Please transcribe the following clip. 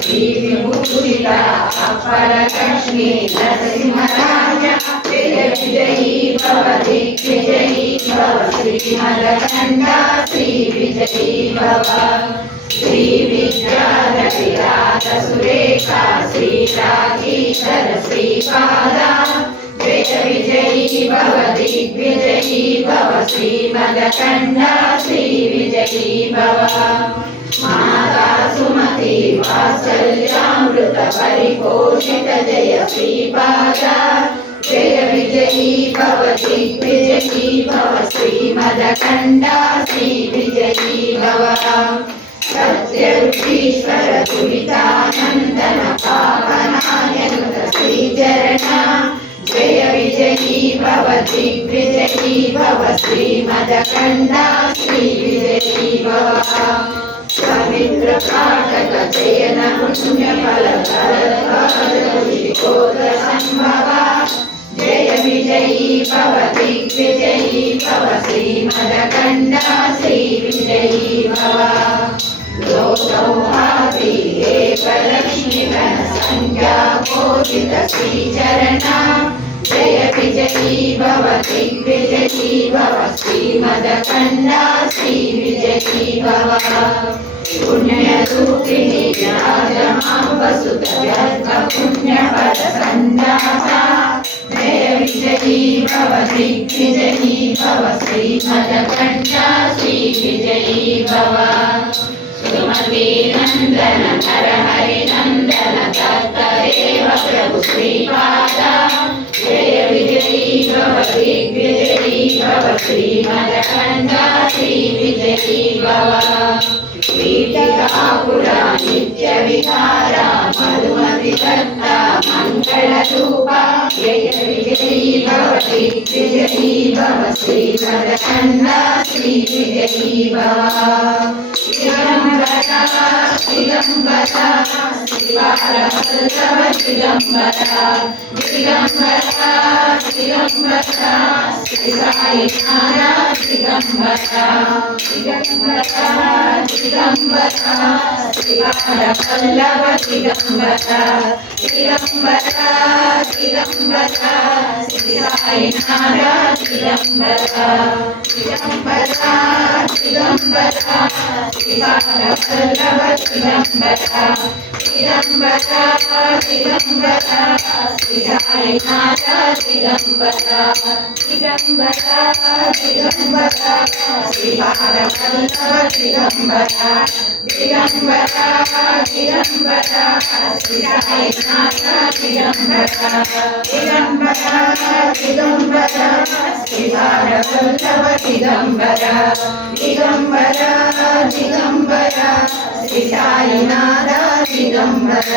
శ్రీ విభూషిత అపరలక్ష్మీ నరసింహరాజ జయ విజయీ భవ దిగ్విజయీ భవ శ్రీమదకండ శ్రీ విజయీ భవ శ్రీ విద్యాధరిరాధ సురేఖా శ్రీరాధీశర శ్రీపాద జయ విజయీ భవ దిగ్విజయీ భవ శ్రీమదకండ శ్రీ విజయీ భవ మాతా సుమతి వాత్సల్యామృత పరిపోషిత జయ శ్రీపాద జయ విజయీ భవ దిగ్విజయీ భవ శ్రీమదకండ శ్రీ విజయీ భవ సత్యరుషీశ్వర తులితానందన పావనాయనుత శ్రీచరణ జయ విజయీ భవ దిగ్విజయీ భవ శ్రీమదకండ శ్రీ విజయీ భవ పవిత్ర పాఠక జయన పుణ్య ఫల కోద సంభవ జయ విజయీ భవ దిగ్విజయీ భవ శ్రీమదకండ శ్రీ విజయీ భవ లోకౌహాతి ఏకలక్ష్మి ఘన సంఖ్యా పూజిత శ్రీచరణ జయ విజయీ భవ దిగ్విజయీ భవ శ్రీమదకండ శ్రీ విజయీ భవ పుణ్యరూపిణి రాజమాంబసుత జన్మ పుణ్యఫల సందాత జయ విజయీ భవ దిగ్విజయీ భవ శ్రీమదకండ శ్రీ విజయీ భవ సుమతి నందన నరహరి నందన దత్తదేవ ప్రభు శ్రీపాద జయ విజయీ భవ దిగ్విజయీ భవ శ్రీమదకండ శ్రీ విజయీ భవ పీఠికాపుర నిత్య విహార మధుమతి దత్త మంగళ రూప జయ విజయీ భవ దిగ్విజయీ భవ శ్రీమదకండ శ్రీ విజయీ భవ దిగంబర దిగంబర శివారవల్లభ దిగంబర దిగంబర దిగంబర శ్రీ సాయినాథ దిగంబర దిగంబర దిగంబర శివారవల్లభ దిగంబర దిగంబర దిగంబర శ్రీ సాయినాథ దిగంబర దిగంబర దిగంబర శివారవల్లభ దిగంబర దిగంబర దిగంబర శ్రీ సాయినాథ దిగంబర దిగంబర దిగంబర శివారవల్లభ దిగంబర దిగంబర దిగంబర శ్రీ సాయినాథ దిగంబర దిగంబర దిగంబర శివారవల్లభ దిగంబర దిగంబర దిగంబర శ్రీ సాయినాథ దిగంబర